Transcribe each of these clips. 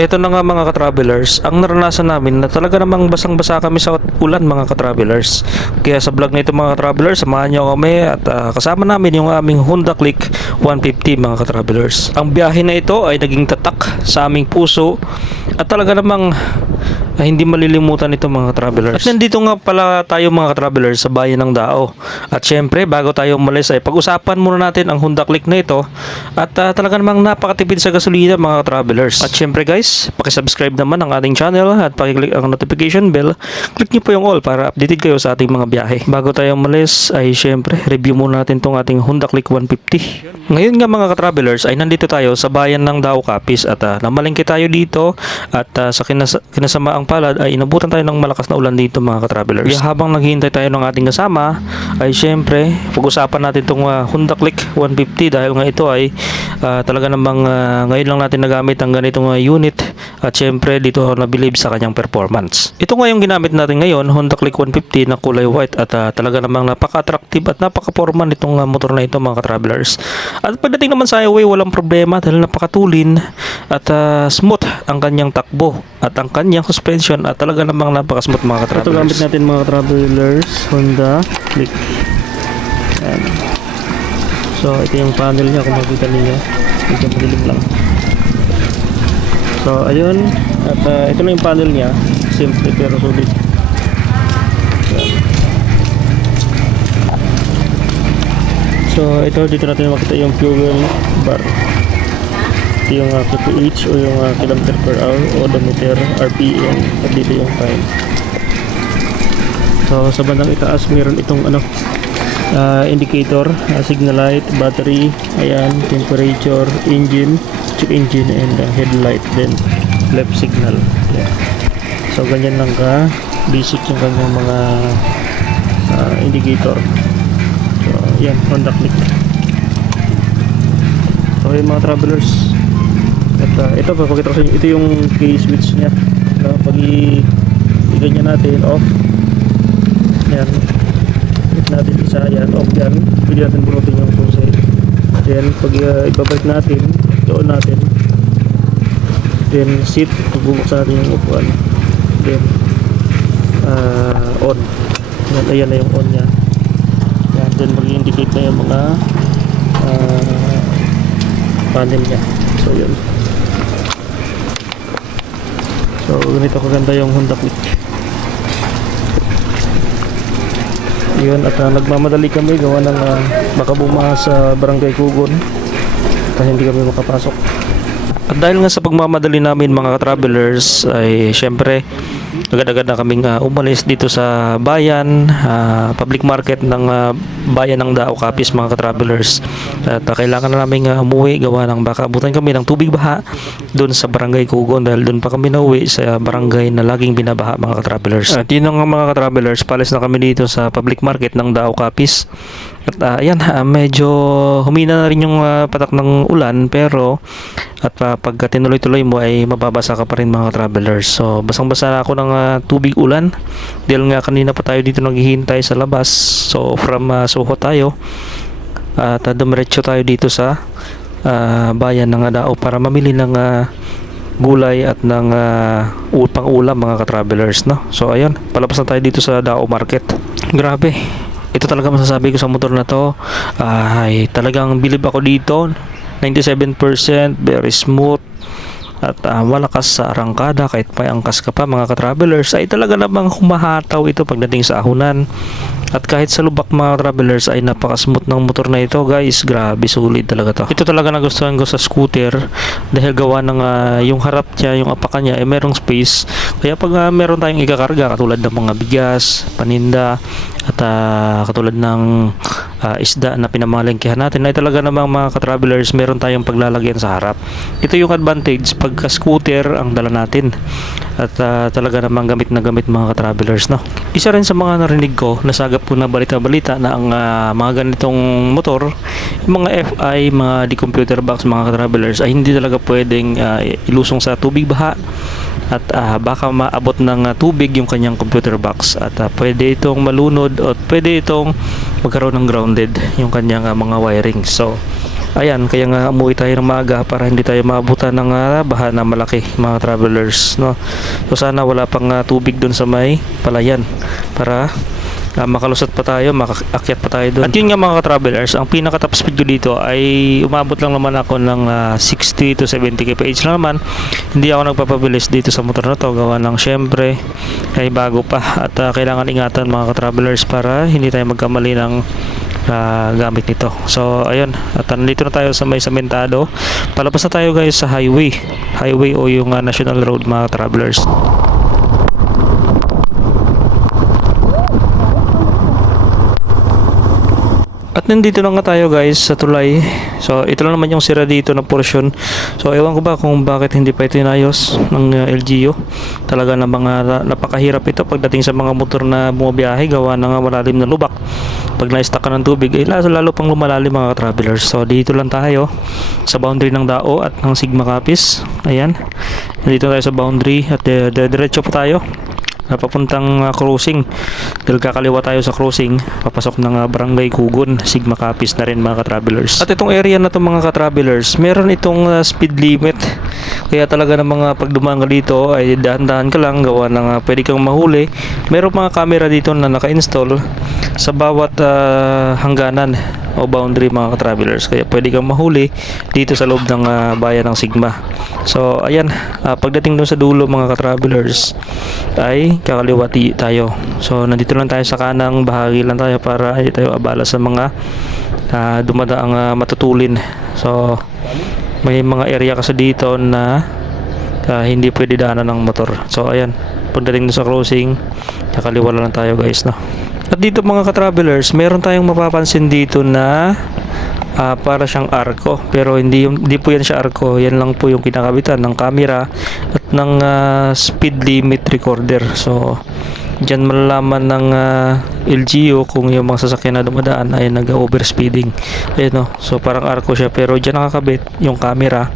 Ito na nga mga ka-travelers, ang naranasan namin na talaga namang basang-basa kami sa ulan mga ka-travelers. Kaya sa vlog na ito mga ka-travelers, samahan nyo kami at kasama namin yung aming Honda Click 150 mga ka-travelers. Ang biyahe na ito ay naging tatak sa aming puso at talaga namang hindi malilimutan ito mga ka-travelers. At nandito nga pala tayo mga ka-travelers sa bayan ng Dao. At syempre bago tayo umalis ay pag-usapan muna natin ang Honda Click na ito at talaga namang napakatipid sa gasolina mga ka-travelers. At syempre guys, paki-subscribe naman ang ating channel at paki-click ang notification bell. Click nyo po yung all para updated kayo sa ating mga biyahe. Bago tayo umalis ay syempre review muna natin tong ating Honda Click 150. Ngayon nga mga ka-travelers ay nandito tayo sa bayan ng Dao Capiz at namalengke tayo dito at sa kinasamaang palad ay inabutan tayo ng malakas na ulan dito mga ka-travelers. Kaya habang naghihintay tayo ng ating kasama ay syempre pag-usapan natin itong Honda Click 150 dahil nga ito ay talaga namang ngayon lang natin nagamit ang ganitong unit at syempre dito ako nabilib sa kanyang performance. Ito nga yung ginamit natin ngayon, Honda Click 150 na kulay white at talaga namang napaka-attractive at napaka-forman itong motor na ito mga ka-travelers. At pagdating naman sa highway walang problema dahil napakatulin at smooth ang kanyang takbo at ang kanyang suspension at talaga namang napaka-smooth mga ka-travelers. Ito gamit natin mga ka-travelers, Honda Click. Ayan. So ito yung panel niya kung makikita niyo. Medyo madilim lang. So ayun at ito na yung panel niya, simple pero solid. Ayan. So ito dito natin makita yung fuel bar. Ito yung kph o yung kilometer per hour, odometer, RPM at dito yung time. So sa bandang itaas meron itong indicator, signal light, battery, ayan, temperature, engine, check engine and headlight, then left signal. Yeah. So ganyan lang ka basic yung kanyang mga indicator. So ayan, Honda Click. So yung mga travelers at ito papakita ko sa inyo, ito yung key switch nya pag i-ganyan natin off, yan natin isa, yan off yan, pwede natin bunutin yung susi. Then pag ibabalik natin, doon natin, then seat, bubuksan natin yung upuan, then on yan, ayan na yung on nya yan, then mag-indicate na yung mga panel nya. So yun, so ganito kaganda yung Honda Click. Yun, at nagmamadali kami gawa ng baka bumaha sa Barangay Kugon kasi hindi kami makapasok. At dahil nga sa pagmamadali namin mga travelers ay syempre agad-agad na kaming umalis dito sa bayan, public market ng bayan ng Dao Capiz mga ka-travelers. At kailangan na namin umuwi gawa ng baka abutan kami ng tubig baha doon sa Barangay Kugon dahil doon pa kami nauwi sa barangay na laging binabaha mga ka-travelers. At yun nga mga ka-travelers, palis na kami dito sa public market ng Dao Capiz. At ayan, medyo humina na rin yung patak ng ulan pero at pagka tinuloy-tuloy mo ay mababasa ka pa rin mga travelers. So basang-basa na ako ng tubig ulan dahil nga kanina pa tayo dito naghihintay sa labas. So from Soho tayo at dumiretso tayo dito sa bayan ng Dao para mamili ng gulay at ng pang-ulam mga ka-travelers, no? So ayun, palabas na tayo dito sa Dao Market. Grabe, ito talaga masasabi ko sa motor na to, ay talagang bilib ako dito. 97%, very smooth at malakas sa arangkada kahit may angkas ka pa mga ka-travelers ay talaga namang humahataw ito pagdating sa ahunan. At kahit sa lubak mga travelers ay napaka-smooth ng motor na ito guys, grabe solid talaga to. Ito talaga nagustuhan ko sa scooter dahil gawa ng yung harap niya, yung apakan niya ay merong space. Kaya pag meron tayong ikakarga katulad ng mga bigas, paninda at katulad ng isda na pinamalengkehan natin ay talaga namang mga ka-travelers meron tayong paglalagyan sa harap. Ito yung advantage pagka scooter ang dala natin at talaga namang gamit na gamit mga ka-travelers, no? Isa rin sa mga narinig ko, nasagap ko na balita-balita na ang mga ganitong motor, yung mga FI, mga decomputer box mga ka-travelers ay hindi talaga pwedeng ilusong sa tubig baha at baka maabot ng tubig yung kanyang computer box at pwede itong malunod at pwede itong magkaroon ng grounded yung kanyang mga wiring. So Ayan, kaya nga umuwi tayo ng maaga para hindi tayo maabutan ng baha na malaki mga travelers, no. So sana wala pang tubig doon sa may palayan para makalusot pa tayo, makaakyat pa tayo doon. At yun nga mga travelers, ang pinaka-top speed ko dito ay umabot lang naman ako ng 60 to 70 kph lang naman. Hindi ako nagpapabilis dito sa motor na to, gawa ng syempre ay bago pa at kailangan ingatan mga travelers para hindi tayo magkamali ng gamit nito. So ayun, at nandito na tayo sa may sementado. Palabas na tayo guys sa highway o yung national road mga travelers. At nandito na nga tayo guys sa tulay. So ito lang naman yung sira dito na portion. So ewan ko ba kung bakit hindi pa ito inayos ng LGU. Talaga na mga napakahirap ito pagdating sa mga motor na bumabiyahe gawa ng malalim na lubak. Pag na-stuck ka ng tubig ay lalo pang lumalalim mga travelers. So dito lang tayo sa boundary ng Dao at ng Sigma Capiz. Ayan. Nandito tayo sa boundary at diretso pa tayo papuntang cruising. Dahil kakaliwa tayo sa cruising, papasok ng Barangay Kugon, Sigma Capiz na rin mga ka-travelers. At itong area na to mga ka-travelers, meron itong speed limit. Kaya talaga ng mga pagdumaan ka dito ay dahan-dahan ka lang, gawa ng pwede kang mahuli. Meron mga camera dito na naka-install sa bawat hangganan o boundary mga ka-travelers. Kaya pwede kang mahuli dito sa loob ng bayan ng Sigma. So ayan, pagdating doon sa dulo mga ka-travelers ay kakaliwati tayo. So nandito lang tayo sa kanang bahagi lang tayo para hindi tayo abala sa mga dumadaang matutulin. So may mga area kasi dito na hindi pwede daanan ng motor. So ayan, pagdating doon sa crossing kakaliwa lang tayo guys, no. At dito mga ka-travelers, meron tayong mapapansin dito na para siyang arko, pero hindi po yan siya arko. Yan lang po yung kinakabitan ng camera at ng speed limit recorder. So dyan malalaman ng LGU kung yung mga sasakyan na dumadaan ay nag-overspeeding. Ayun, no? So parang arko siya, pero dyan nakakabit yung camera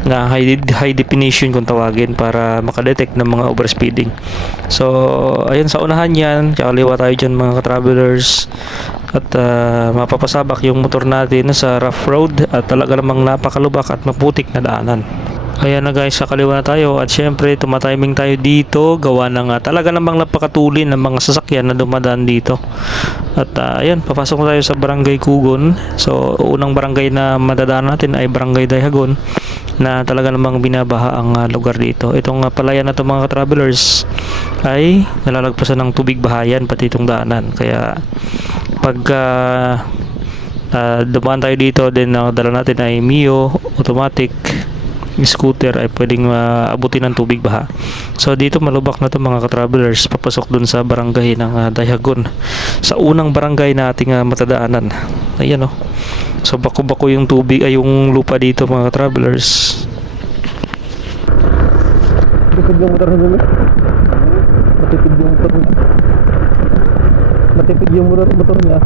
na high definition kung tawagin para makadetect ng mga overspeeding. So ayun, sa unahan yan, kakaliwa tayo dyan mga ka-travelers. At mapapasabak yung motor natin sa rough road at talaga namang napakalubak at maputik na daanan. Ayan na guys, kakaliwa na tayo at syempre tumatiming tayo dito gawa ng talaga namang napakatulin ng mga sasakyan na dumadaan dito. At ayan, papasok na tayo sa Barangay Kugon. So unang barangay na madadaan natin ay Barangay Dayhagon na talaga namang binabaha ang lugar dito. Itong palayan na ito mga travelers ay nalalagpasan ng tubig bahayan pati itong daanan. Kaya pag dumaan tayo dito, then dala natin ay Mio automatic scooter ay pwedeng abutin ng tubig baha. So dito malubak na to mga ka-travelers, papasok dun sa barangay ng Dayhagon, sa unang barangay na ating matadaanan. Ayan, oh. So bako-bako yung tubig ay yung lupa dito mga ka-travelers. Matipid yung motor nila. Matipid yung motor niya.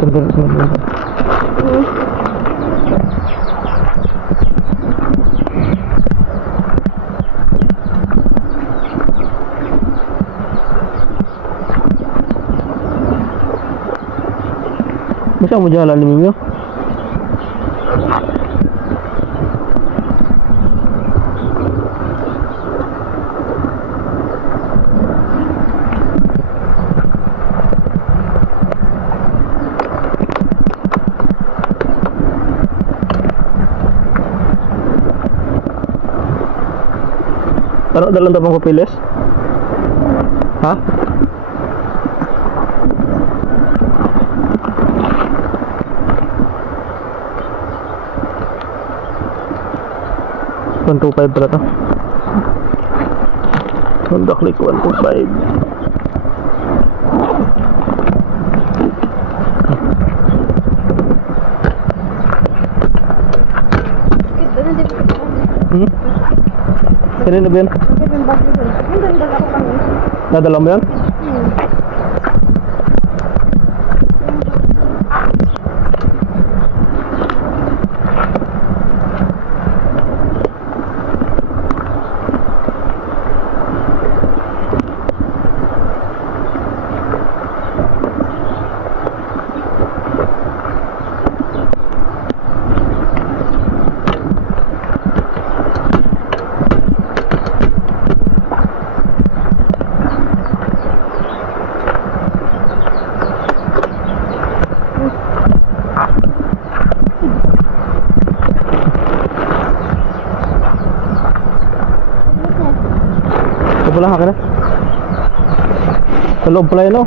Sandali, sandali. Masa mo jalan ni Mimyo? Taruh dalam tabung papiles? Hah? One two five pala to. Honda Click 125. Kanina ba yan? Nadala mo yan? Pulang ka na. Sa loob pala yun, oh.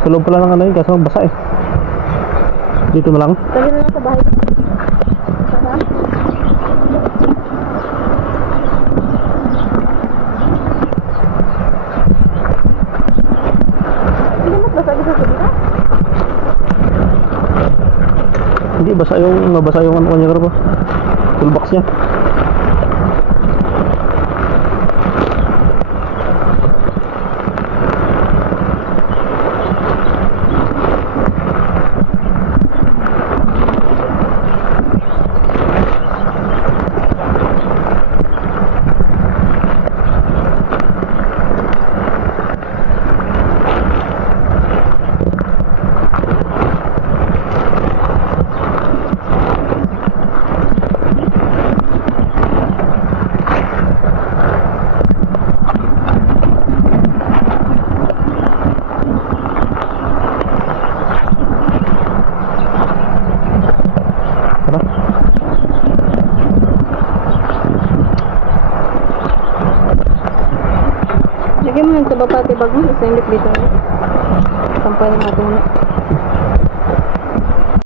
Sa loob pala ng ano yun, kaso basa eh. Dito na lang. Tali na lang sa bahay. Saka? Hindi mas basa dito sa dito? Hindi, mabasa yung ano kanya ko. Toolbox niya. Tara. Lagyan mo yung sa baba at ibag mo. Isa yung dito. Sampay na natin.